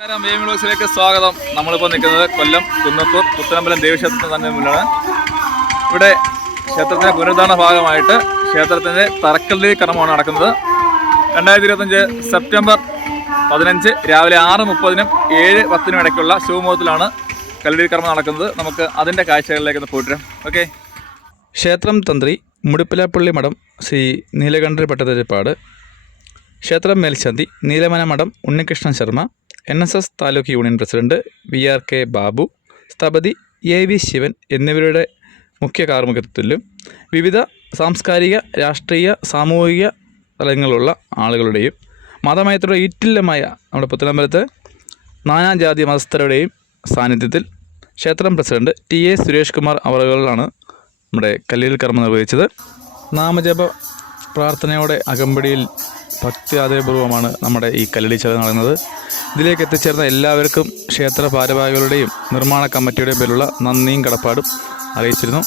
നമസ്കാരം, വേമി വ്ലോഗ്സിലേക്ക് സ്വാഗതം. നമ്മളിപ്പോൾ നിൽക്കുന്നത് കൊല്ലം കുന്നത്തൂർ പുത്തനമ്പലം ദേവീക്ഷേത്രത്തിന് തന്നെ മുന്നിലാണ്. ഇവിടെ ക്ഷേത്രത്തിൻ്റെ പുനരുദ്ധാരണ ഭാഗമായിട്ട് ക്ഷേത്രത്തിൻ്റെ തറക്കല്ല് കർമ്മമാണ് നടക്കുന്നത്. 2025 സെപ്റ്റംബർ 15 രാവിലെ 6:30-നും 7:10-നും ഇടയ്ക്കുള്ള ശുഭമുഹൂർത്തത്തിലാണ് കല്ലടി കർമ്മം നടക്കുന്നത്. നമുക്ക് അതിൻ്റെ കാഴ്ചകളിലേക്ക് പോയിട്ട് വരാം. ഓക്കെ. ക്ഷേത്രം തന്ത്രി മുടിപ്പിലാപ്പള്ളി മഠം ശ്രീ നീലകണ്ഠ ഭട്ടതിരിപ്പാട്, ക്ഷേത്രം മേൽശാന്തി നീലമന മഠം Unnikrishnan Sharma, NSS taluk union president VRK Babu, സ്ഥപതി AV ശിവൻ എന്നിവരുടെ മുഖ്യ കാർമ്മികത്വത്തിലും വിവിധ സാംസ്കാരിക, രാഷ്ട്രീയ, സാമൂഹിക തലങ്ങളിലുള്ള ആളുകളുടെയും മതമയത്തിലുള്ള ഈറ്റില്ലമായ നമ്മുടെ പുത്തനമ്പലത്ത് നാനാജാതി മതസ്ഥരുടെയും സാന്നിധ്യത്തിൽ ക്ഷേത്രം പ്രസിഡന്റ് TA സുരേഷ് കുമാർ അവറുകളാണ് നമ്മുടെ കല്ലിൽ കർമ്മം നിർവഹിച്ചത്. നാമജപ പ്രാർത്ഥനയോടെ അകമ്പടിയിൽ ഭക്തി ആദരപൂർവ്വമാണ് നമ്മുടെ ഈ കല്ലടി ചടങ്ങ് നടന്നത്. ഇതിലേക്ക് എത്തിച്ചേർന്ന എല്ലാവർക്കും ക്ഷേത്ര ഭാരവാഹികളുടെയും നിർമ്മാണ കമ്മിറ്റിയുടെയും പേരുള്ള നന്ദിയും കടപ്പാടും അറിയിച്ചിരുന്നു.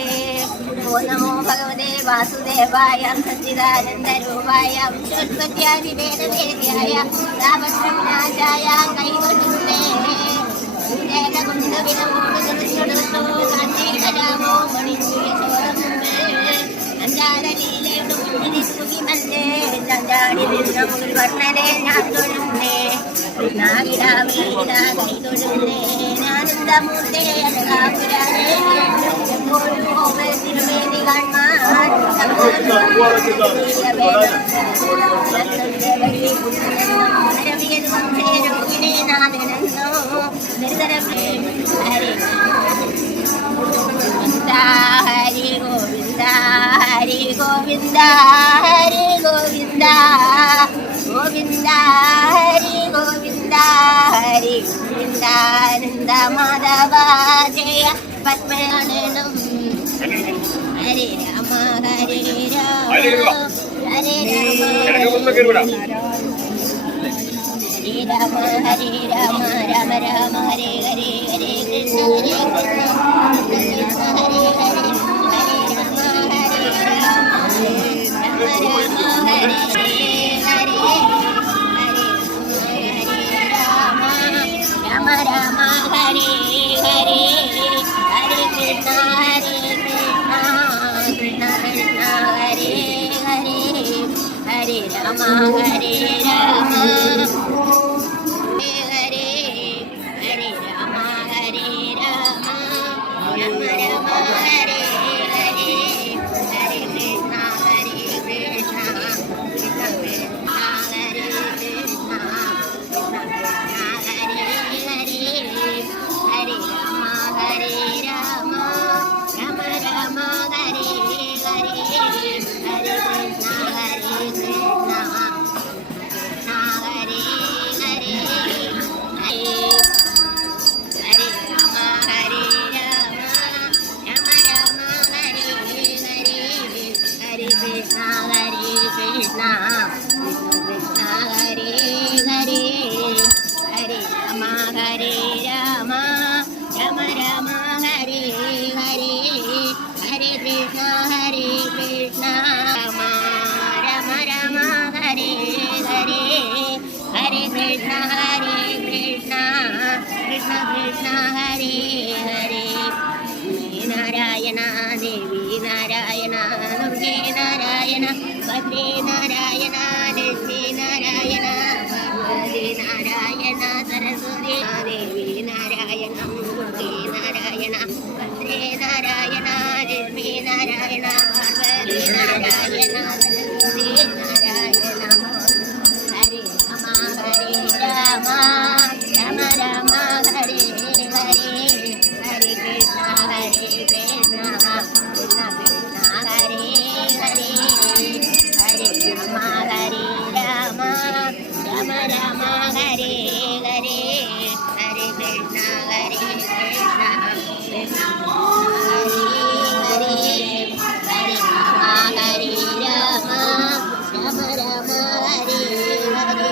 नमो भगवते वासुदेवाय सच्चिदानन्दरूपाय विश्वोत्पत्त्यादिवेदवेद्याय तापत्रविनाशाय कैवल्ये जयकुन्दविनमोदुरुष्टुडुष्टु काञ्चीकरामो मणिसूयसोरमुन्दे अञ्जाललीलेषु मुनिस्मुखिमन्दे जञ्जाडिनिर्णमुर्वर्णने ज्ञातुरुन्दे कृष्णागिरावीरा कैतुरुन्दे आनन्दमूर्ते अनघापुराणे തിരുവേദി കാണാൻ ഹരി ഗോവിന്ദ ഹരി ഗോവിന്ദ ഹരി ഗോവിന്ദ ഗോവിന്ദ ഹരി ഗോവിന്ദ ഹരി ഗോവിന്ദാനന്ദ മാധവ ജയ പത്മനാഭനും ഹരേ രാമ ഹരേ രാമ ഹരേ രാമ ഹരേ രാമ ഹരേ രാമ രാമ രാമ ഹരേ ഹരേ ഹരേ കൃഷ്ണ ഹരേ കൃഷ്ണ ഹരേ ഹരേ ഹരേ രാമ ഹരേ രാമ രാമ രാമ ഹരേ രാമ രാമ ഹരേ ഹരേ ഹരേ കൃഷ്ണ ഹരേ കൃഷ്ണ കൃഷ്ണ കൃഷ്ണ ഹരേ ഹരേ ഹരേ രാമ ഹരേ രാമ ഹരേ ഹരേ രാമ ഹരേ രാമ രാമ രാമ ഹരേ ഹരേ ഹരേ കൃഷ്ണ ഹരേ കൃഷ്ണ കൃഷ്ണ കൃഷ്ണ ഹരേ കൃഷ്ണ കൃഷ്ണ കൃഷ്ണ ഹരേ ഹരേ ഹരേ രാമ ഹരേ രാമ രാമ രാമ ഹരേ ഹരേ ഹരേ കൃഷ്ണ ഹരേ കൃഷ്ണ കൃഷ്ണ ഹരേ ഹരേ ഹരേ ഹരേ രാമ ഹരേ രാമ രാമ രാമ ഹരേ ഹരേ ഹരേ കൃഷ്ണ ഹരേ കൃഷ്ണ കൃഷ്ണ കൃഷ്ണ ഹരേ ഹരേ ഹരേ രാമ ഹരേ രാമ രാമ രാമ ഹരേ ഹരേ ഹരേ കൃഷ്ണ ഹരേ കൃഷ്ണ രാമ രാമ രാമ ഹരേ ഹരേ ഹരേ കൃഷ്ണ ഹരേ കൃഷ്ണ കൃഷ്ണ കൃഷ്ണ ഹരേ ഹരേ നാരായണ ദേവി നാരായണ നമേ നാരായണ ഭദ്രേ നാരായണ ലക്ഷ്മി നാരായണ ഭഗവതി നാരായണ സരസ്വതി ദേവി നാരായണ ദുർഗേ നാരായണ ഭദ്രേ നാരായണ ലക്ഷ്മി നാരായണ ഭഗവതി നാരായണ സരസ്വതി നാരായണ ഹരേ രാമ ഹരേ രാമ രാമ രാമ ഹരേ ഹരേ ഹരേ കൃഷ്ണ ഹരേ കൃഷ്ണ കൃഷ്ണ കൃഷ്ണ ഹരേ ഹരേ ഹരേ രാമ ഹരേ രാമ രാമ രാമ ഹരേ ഹരേ ഹരേ കൃഷ്ണ ഹരേ കൃഷ്ണ കൃഷ്ണ ഹരേ ഹരേ ഹരേ രാമ ഹരേ രാമ രാമ രാമ ഹരേ ഹരേ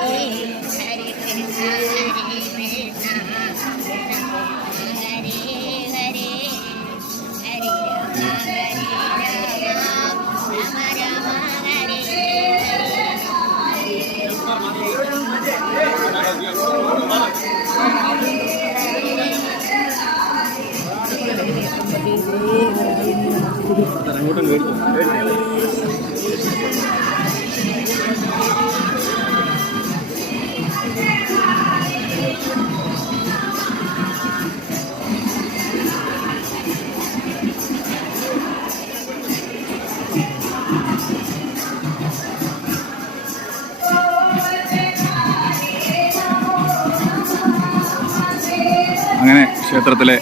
ഹരേ കൃഷ്ണ ഹരേ കൃഷ്ണ കൃഷ്ണ ഹരേ ഹരേ ഹരേ രാമ ഹരേ രാമ രാമ രാമ ഹരേ അങ്ങനെ ക്ഷേത്രത്തിലെ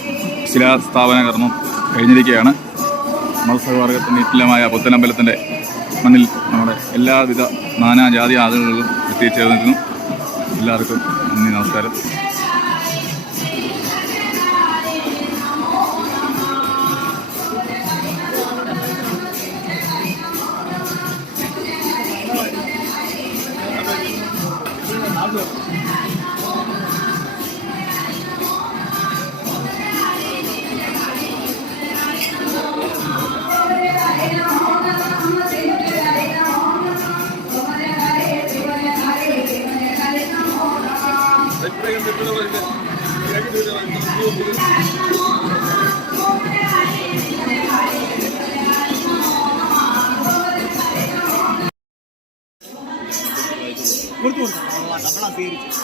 ശിലാസ്ഥാപന കർമ്മം കഴിഞ്ഞിരിക്കുകയാണ്. മത്സ്യവർഗത്തിൻ്റെ നിറ്റിലമായ പുത്തനമ്പലത്തിൻ്റെ മണ്ണിൽ നമ്മുടെ എല്ലാവിധ നാനാജാതി ആളുകളും എത്തിച്ചേർന്നിരുന്നു. എല്ലാവർക്കും നന്ദി, നമസ്കാരം. പേടിച്ചു